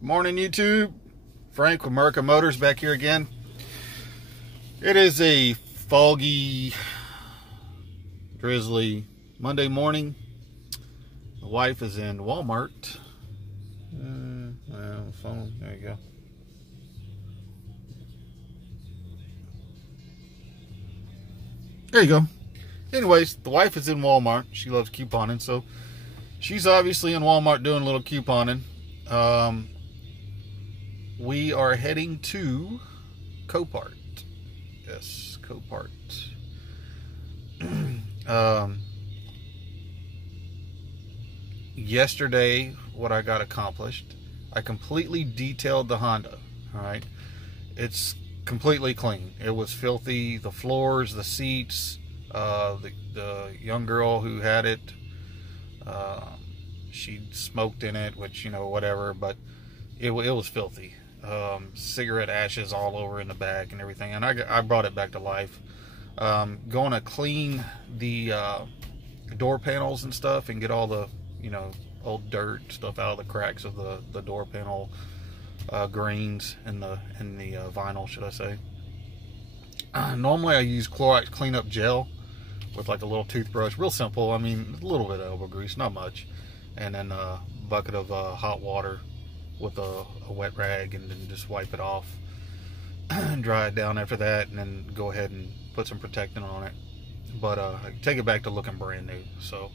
Morning, YouTube. Frank with America Motors back here again. It is a foggy, drizzly Monday morning. The wife is in Walmart. Phone. There you go. There you go. Anyways, the wife is in Walmart. She loves couponing, so she's obviously in Walmart doing a little couponing. We are heading to Copart. Yes, Copart. Yesterday, what I got accomplished, I completely detailed the Honda. All right, it's completely clean. It was filthy. The floors, the seats, the young girl who had it, she smoked in it, which, you know, whatever, but it was filthy. Cigarette ashes all over in the back and everything, and I brought it back to life. Going to clean the door panels and stuff and get all the, you know, old dirt stuff out of the cracks of the door panel grains in the vinyl, should I say. Normally I use Clorox cleanup gel with like a little toothbrush, real simple. I mean, a little bit of elbow grease, not much, and then a bucket of hot water with a wet rag, and then just wipe it off and dry it down after that, and then go ahead and put some protectant on it. But I take it back to looking brand new. So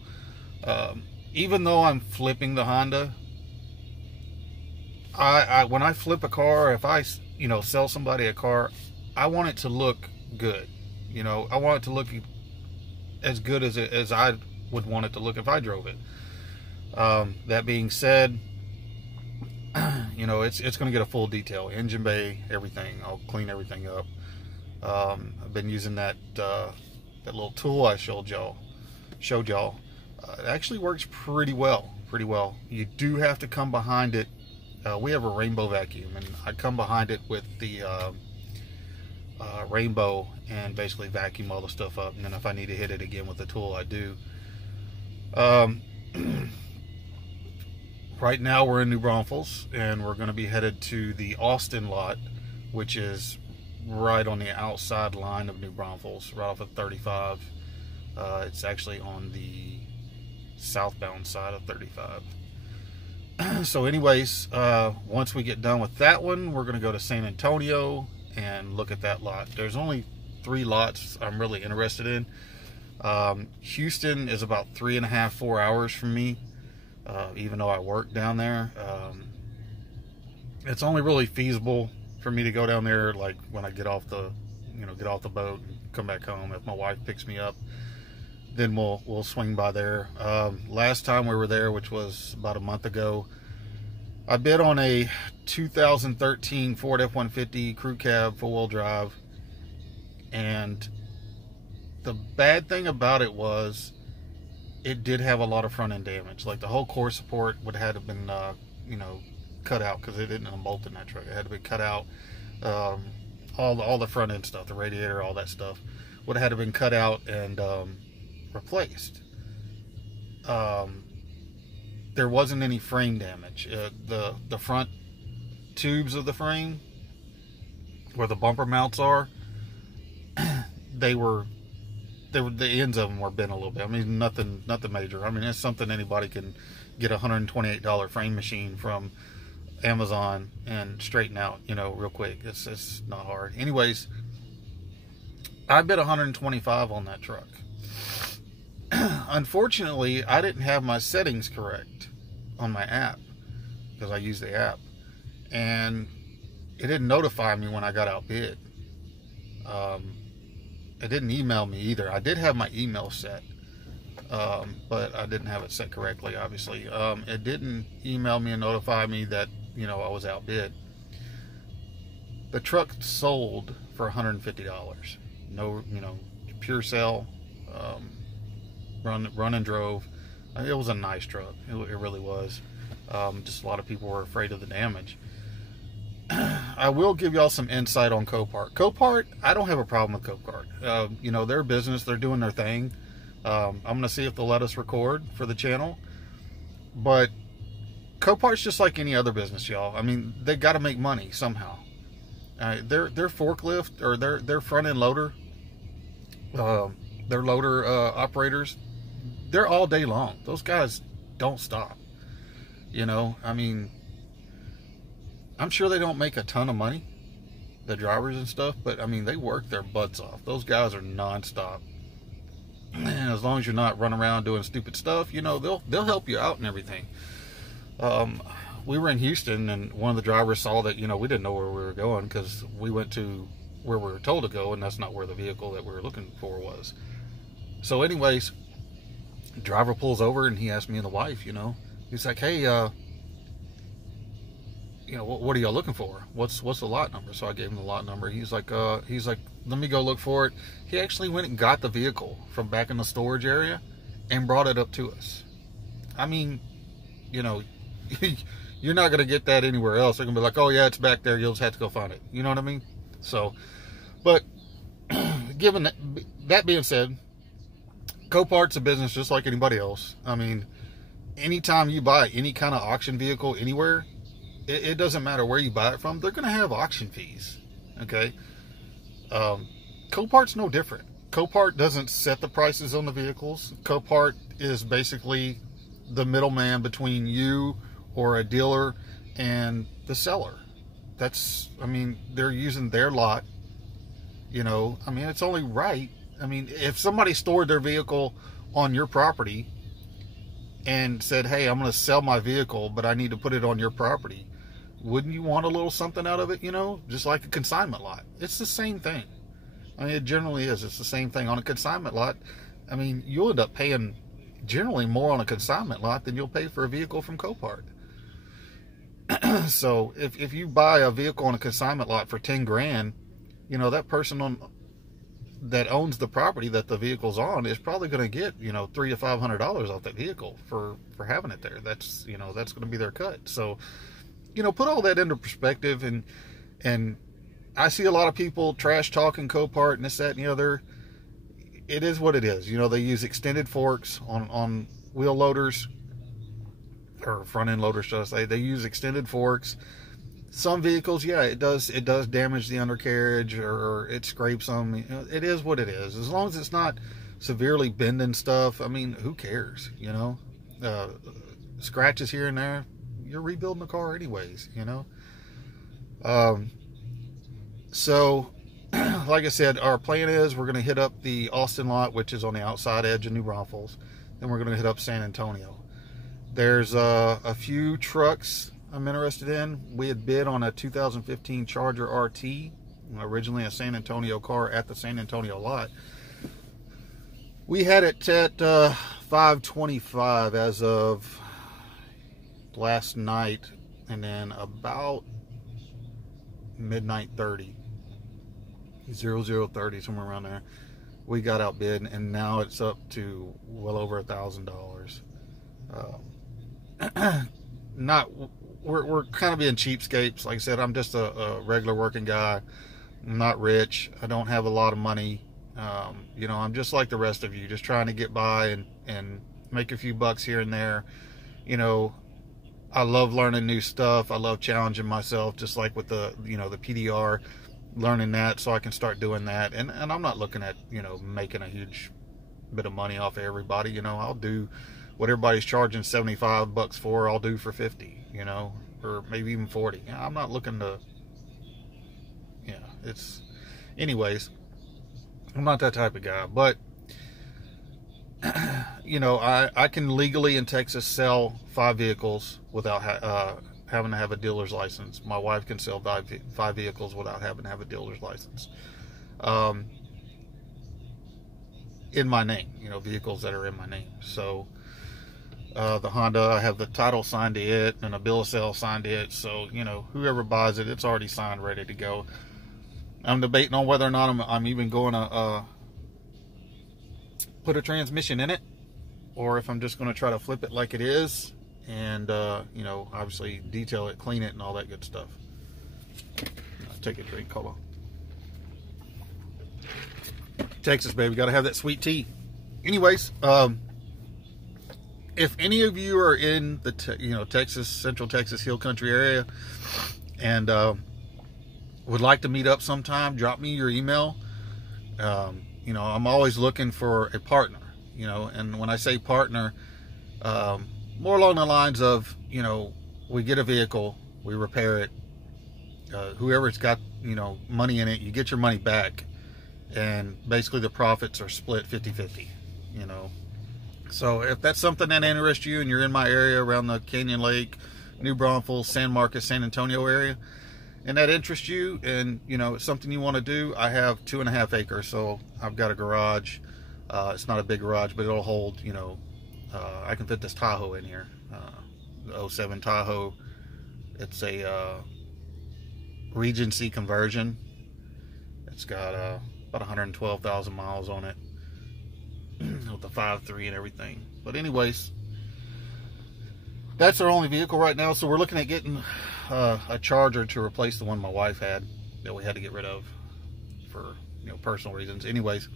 even though I'm flipping the Honda, when I flip a car, if I, you know, sell somebody a car, I want it to look good. You know, I want it to look as good as I would want it to look if I drove it. That being said, you know, it's going to get a full detail, engine bay, everything. I'll clean everything up. I've been using that little tool I showed y'all. It actually works pretty well. You do have to come behind it. We have a rainbow vacuum, and I come behind it with the rainbow and basically vacuum all the stuff up, and then if I need to hit it again with the tool, I do. Right now we're in New Braunfels, and we're going to be headed to the Austin lot, which is right on the outside line of New Braunfels, right off of 35. It's actually on the southbound side of 35. So anyways, once we get done with that one, we're going to go to San Antonio and look at that lot. There's only 3 lots I'm really interested in. Houston is about 3.5-4 hours from me. Even though I work down there, it's only really feasible for me to go down there like when I get off the boat and come back home. If my wife picks me up, then we'll swing by there. Last time we were there, which was about a month ago, I bid on a 2013 Ford F-150 crew cab 4-wheel drive, and the bad thing about it was it did have a lot of front end damage. Like the whole core support would have been, you know, cut out, because it didn't bolt in that truck. It had to be cut out. All the front end stuff, the radiator, all that stuff, would have had to been cut out and replaced. There wasn't any frame damage. The front tubes of the frame, where the bumper mounts are, the ends of them were bent a little bit. I mean, nothing major. I mean, it's something anybody can get a $128 frame machine from Amazon and straighten out, you know, real quick. It's not hard. Anyways, I bid $125 on that truck. Unfortunately, I didn't have my settings correct on my app, because I use the app, and it didn't notify me when I got outbid. It didn't email me either. I did have my email set, but I didn't have it set correctly, obviously. It didn't email me and notify me that, you know, I was outbid. The truck sold for $150. No, you know, pure sale, run and drove. It was a nice truck. It really was. Just a lot of people were afraid of the damage. I will give y'all some insight on Copart. Copart, I don't have a problem with Copart. You know, their business, they're doing their thing. I'm going to see if they'll let us record for the channel. But Copart's just like any other business, y'all. I mean, they got to make money somehow. Their forklift or their front end loader, their loader operators, they're all day long. Those guys don't stop. You know, I mean, I'm sure they don't make a ton of money, the drivers and stuff, but I mean, they work their butts off. Those guys are nonstop. And as long as you're not running around doing stupid stuff, you know, they'll help you out and everything. We were in Houston, and one of the drivers saw that, you know, we didn't know where we were going because we went to where we were told to go, and that's not where the vehicle that we were looking for was. So anyways, the driver pulls over, and he asked me and the wife, you know, he's like, hey, you know, what are y'all looking for? What's the lot number? So I gave him the lot number. He's like, let me go look for it. He actually went and got the vehicle from back in the storage area and brought it up to us. I mean, you know, you're not going to get that anywhere else. They're going to be like, oh yeah, it's back there. You'll just have to go find it. You know what I mean? So, but given that being said, Copart's a business just like anybody else. I mean, anytime you buy any kind of auction vehicle anywhere, it doesn't matter where you buy it from, they're going to have auction fees. Okay. Copart's no different. Copart doesn't set the prices on the vehicles. Copart is basically the middleman between you or a dealer and the seller. That's, I mean, they're using their lot. You know, I mean, it's only right. I mean, if somebody stored their vehicle on your property and said, hey, I'm going to sell my vehicle, but I need to put it on your property, wouldn't you want a little something out of it, you know? Just like a consignment lot. It's the same thing. I mean, it generally is. It's the same thing. On a consignment lot, I mean, you'll end up paying generally more on a consignment lot than you'll pay for a vehicle from Copart. So if you buy a vehicle on a consignment lot for 10 grand, you know, that person that owns the property that the vehicle's on is probably going to get, you know, $300 to $500 off that vehicle for having it there. That's, you know, that's going to be their cut. So, you know, put all that into perspective, and I see a lot of people trash talking Copart and this, that, and the other. It is what it is. You know, they use extended forks on wheel loaders, or front end loaders, should I say. They use extended forks. Some vehicles, yeah, it does damage the undercarriage, or it scrapes them. You know, it is what it is. As long as it's not severely bending stuff, I mean, who cares, you know? Scratches here and there, you're rebuilding the car anyways, you know? So, like I said, our plan is we're going to hit up the Austin lot, which is on the outside edge of New Braunfels. Then we're going to hit up San Antonio. There's a few trucks I'm interested in. We had bid on a 2015 Charger RT, originally a San Antonio car at the San Antonio lot. We had it at $525 as of last night, and then about midnight 30, 0030, somewhere around there, we got outbid, and now it's up to well over $1,000. We're kind of being cheapskates. Like I said, I'm just a regular working guy. I'm not rich. I don't have a lot of money. You know, I'm just like the rest of you, just trying to get by and make a few bucks here and there. You know, I love learning new stuff. I love challenging myself, just like with the, you know, the PDR, learning that so I can start doing that. And I'm not looking at, you know, making a huge bit of money off of everybody. You know, I'll do what everybody's charging $75 for, I'll do for 50, you know, or maybe even 40. I'm not looking to, yeah, it's, anyways, I'm not that type of guy. But, you know, I can legally in Texas sell 5 vehicles without having to have a dealer's license. My wife can sell 5 vehicles without having to have a dealer's license. In my name, you know, vehicles that are in my name. So, the Honda, I have the title signed to it and a bill of sale signed to it. So, you know, whoever buys it, it's already signed, ready to go. I'm debating on whether or not I'm even going to put a transmission in it, or if I'm just going to try to flip it like it is and, you know, obviously detail it, clean it, and all that good stuff. I'll take a drink, hold on. Texas, baby, got to have that sweet tea. Anyways, if any of you are in the Texas, Central Texas Hill Country area, and would like to meet up sometime, drop me your email. I'm always looking for a partner. And when I say partner, more along the lines of, we get a vehicle, we repair it. Whoever's got money in it, you get your money back, and basically the profits are split 50-50. So if that's something that interests you and you're in my area around the Canyon Lake, New Braunfels, San Marcos, San Antonio area, and that interests you, and it's something you want to do, I have 2.5 acres. So I've got a garage. It's not a big garage, but it'll hold, I can fit this Tahoe in here, the 07 Tahoe. It's a Regency conversion. It's got about 112,000 miles on it with the 5.3 and everything. But anyways, that's our only vehicle right now. So we're looking at getting a Charger to replace the one my wife had that we had to get rid of for personal reasons. Anyways,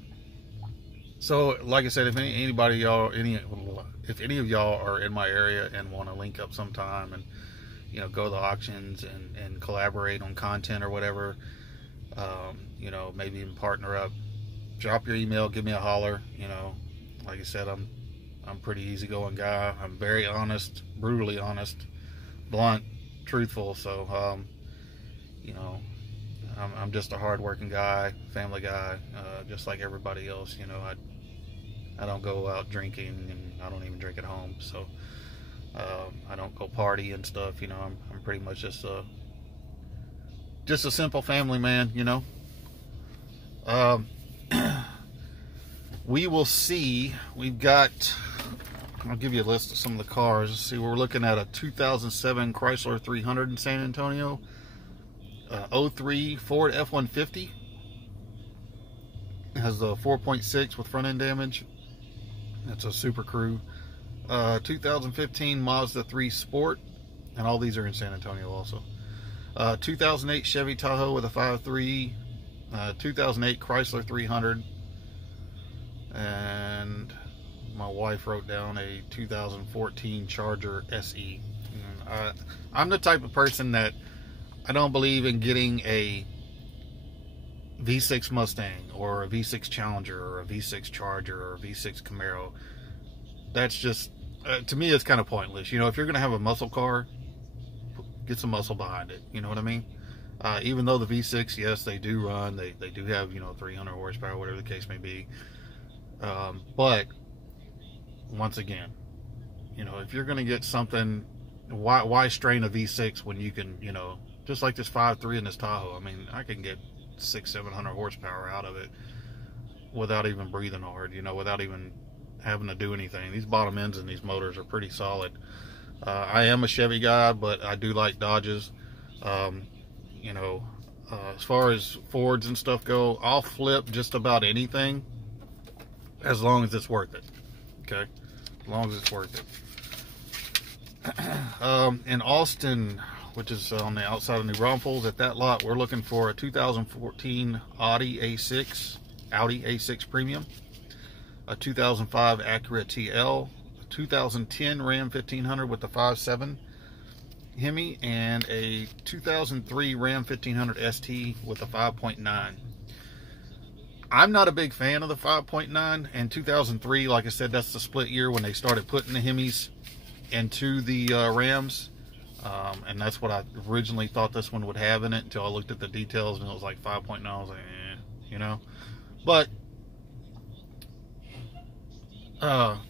so like I said, if any of y'all are in my area and want to link up sometime and go to the auctions and collaborate on content or whatever, maybe even partner up, drop your email, give me a holler. Like I said, I'm a pretty easygoing guy. I'm very honest, brutally honest, blunt, truthful. So I'm just a hardworking guy, family guy, just like everybody else. I don't go out drinking, and I don't even drink at home. So I don't go party and stuff. I'm pretty much just a simple family man. We will see. We've got, I'll give you a list of some of the cars. Let's see, we're looking at a 2007 Chrysler 300 in San Antonio, 03 Ford F-150. It has the 4.6 with front end damage. That's a Super Crew. 2015 Mazda 3 Sport, and all these are in San Antonio also. 2008 Chevy Tahoe with a 5.3, 2008 Chrysler 300, and my wife wrote down a 2014 Charger SE. I'm the type of person that I don't believe in getting a V6 Mustang or a V6 Challenger or a V6 Charger or a V6 Camaro. That's just, to me, it's kind of pointless. If you're going to have a muscle car, get some muscle behind it. You know what I mean? Even though the V6, yes, they do run. They do have, 300 horsepower, whatever the case may be. But, once again, if you're going to get something, why strain a V6 when you can, just like this 5.3 in this Tahoe. I mean, I can get 600-700 horsepower out of it without even breathing hard, without even having to do anything. These bottom ends in these motors are pretty solid. I am a Chevy guy, but I do like Dodges. As far as Fords and stuff go, I'll flip just about anything as long as it's worth it. Okay, as long as it's worth it. In Austin, which is on the outside of New Braunfels, at that lot, we're looking for a 2014 Audi A6 Premium, a 2005 Acura TL, a 2010 Ram 1500 with the 5.7 Hemi, and a 2003 Ram 1500 ST with a 5.9. I'm not a big fan of the 5.9, and 2003, like I said, that's the split year when they started putting the Hemis into the Rams. And that's what I originally thought this one would have in it until I looked at the details and it was like 5.9. I was like, But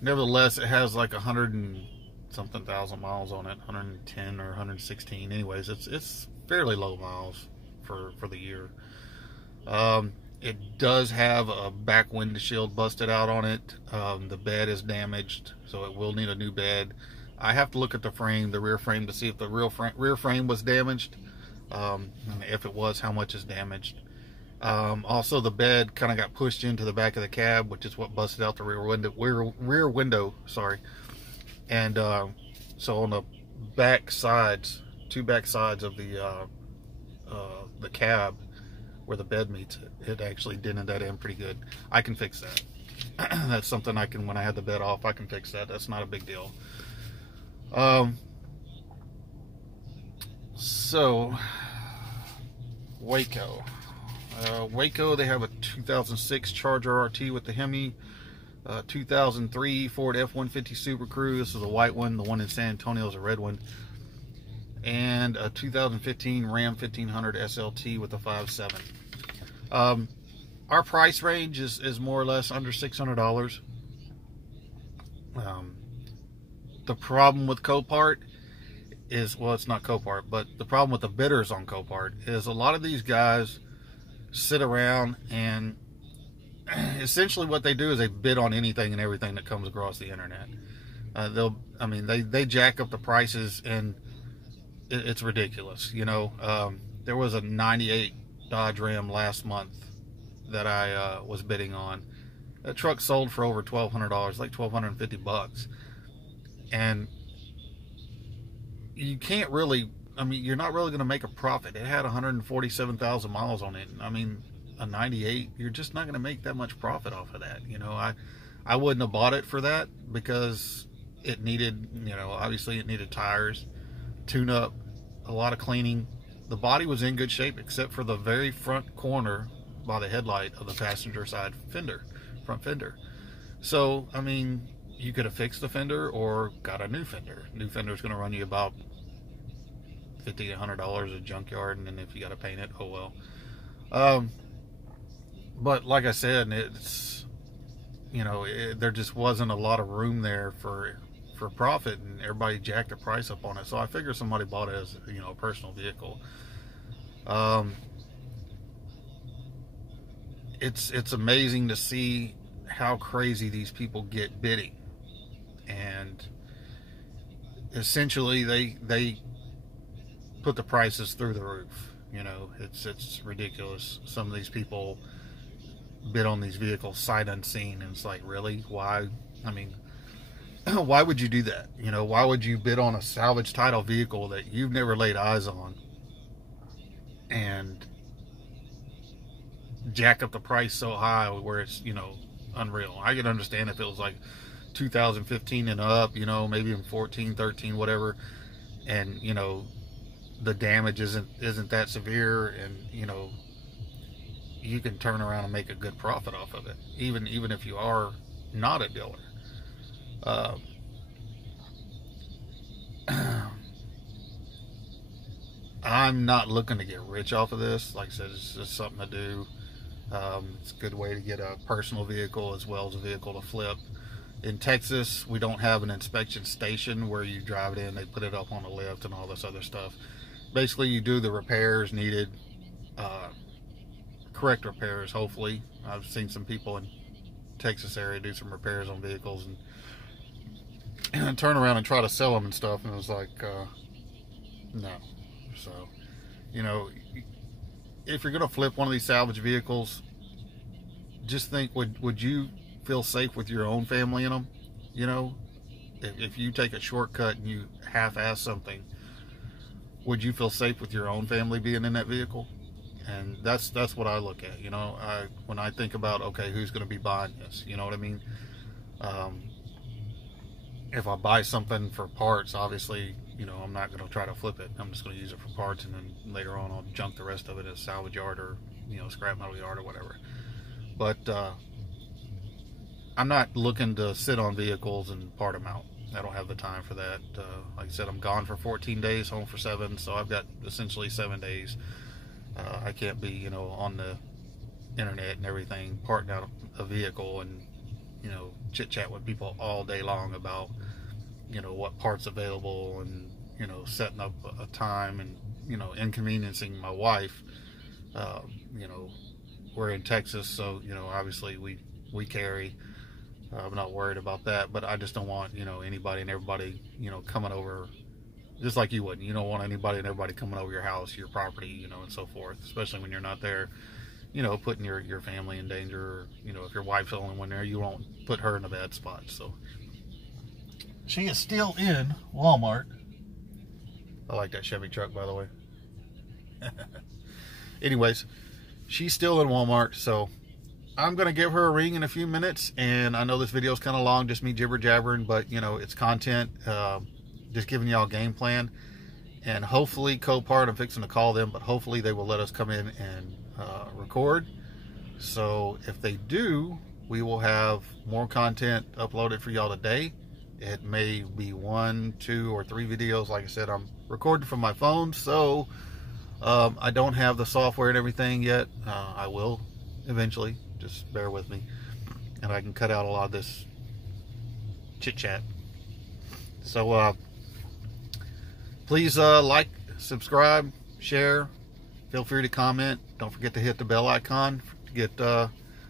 nevertheless, it has like 100 and something thousand miles on it, 110 or 116. Anyways, it's fairly low miles for the year. It does have a back windshield busted out on it. The bed is damaged, so it will need a new bed. I have to look at the frame, the rear frame, to see if the rear frame was damaged. And if it was, how much is damaged. Also, the bed kind of got pushed into the back of the cab, which is what busted out the rear window. Sorry. And so on the back sides, two back sides of the cab, where the bed meets it, it actually dented that in pretty good. I can fix that. That's something I can, when I had the bed off, I can fix that. That's not a big deal. So Waco. Waco, they have a 2006 Charger RT with the Hemi, 2003 Ford F-150 Super Crew. This is a white one. The one in San Antonio is a red one. And a 2015 Ram 1500 SLT with a 5.7. Our price range is more or less under $600. The problem with Copart is, well, it's not Copart, but the problem with the bidders on Copart is a lot of these guys sit around and essentially what they do is they bid on anything and everything that comes across the internet. They jack up the prices, and it's ridiculous. There was a 98 Dodge Ram last month that I was bidding on. That truck sold for over $1,200, like $1,250, and you can't really, you're not really going to make a profit. It had 147,000 miles on it. A 98, you're just not going to make that much profit off of that. I wouldn't have bought it for that, because it needed, obviously it needed tires, tune up, a lot of cleaning. The body was in good shape except for the very front corner by the headlight of the passenger side fender, front fender. So, you could have fixed the fender or got a new fender. New fender is going to run you about $50 to $100 at junkyard, and then if you got to paint it, oh well. But like I said, it's, there just wasn't a lot of room there for profit, and everybody jacked the price up on it. So I figure somebody bought it as, a personal vehicle. It's amazing to see how crazy these people get bidding, and essentially they put the prices through the roof. It's ridiculous. Some of these people bid on these vehicles sight unseen, and it's like, really? Why? Why would you do that? Why would you bid on a salvage title vehicle that you've never laid eyes on and jack up the price so high where it's, unreal? I could understand if it was like 2015 and up, maybe in 14, 13, whatever, and, the damage isn't that severe, and, you can turn around and make a good profit off of it, even if you are not a dealer. I'm not looking to get rich off of this. Like I said, it's just something to do. It's a good way to get a personal vehicle as well as a vehicle to flip. In Texas, we don't have an inspection station where you drive it in, they put it up on a lift and all this other stuff. Basically, you do the repairs needed, correct repairs, hopefully. I've seen some people in Texas area do some repairs on vehicles and turn around and try to sell them and stuff, and it was like, no. So, if you're going to flip one of these salvage vehicles, just think, would you feel safe with your own family in them? If you take a shortcut and you half-ass something, would you feel safe with your own family being in that vehicle? And that's what I look at. When I think about, okay, who's going to be buying this, you know what I mean? If I buy something for parts, obviously, I'm not going to try to flip it. I'm just going to use it for parts, and then later on I'll junk the rest of it at a salvage yard or, scrap metal yard or whatever. But I'm not looking to sit on vehicles and part them out. I don't have the time for that. Like I said, I'm gone for 14 days, home for 7, so I've got essentially 7 days. I can't be, on the internet and everything, parting out a vehicle and, chit-chat with people all day long about, what parts available and, setting up a time and, inconveniencing my wife. We're in Texas, so, obviously we carry. I'm not worried about that, but I just don't want, anybody and everybody, coming over, just like you wouldn't. You don't want anybody and everybody coming over your house, your property, and so forth, especially when you're not there, putting your family in danger, or, if your wife's the only one there, you won't put her in a bad spot. So she is still in Walmart. I like that Chevy truck, by the way. Anyways, she's still in Walmart, so I'm going to give her a ring in a few minutes, and I know this video is kind of long, just me jibber jabbering, but you know, it's content, just giving y'all a game plan. And hopefully Copart, I'm fixing to call them, but hopefully they will let us come in and record. So if they do, we will have more content uploaded for y'all today. It may be 1, 2, or 3 videos. Like I said, I'm recording from my phone, so I don't have the software and everything yet. I will eventually. Just bear with me, and I can cut out a lot of this chit chat. So please like, subscribe, share. Feel free to comment. Don't forget to hit the bell icon to get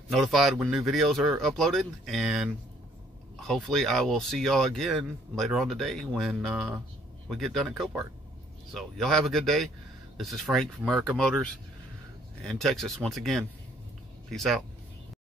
notified when new videos are uploaded. And hopefully I will see y'all again later on today when we get done at Copart. So y'all have a good day. This is Frank from America Motors in Texas once again. Peace out.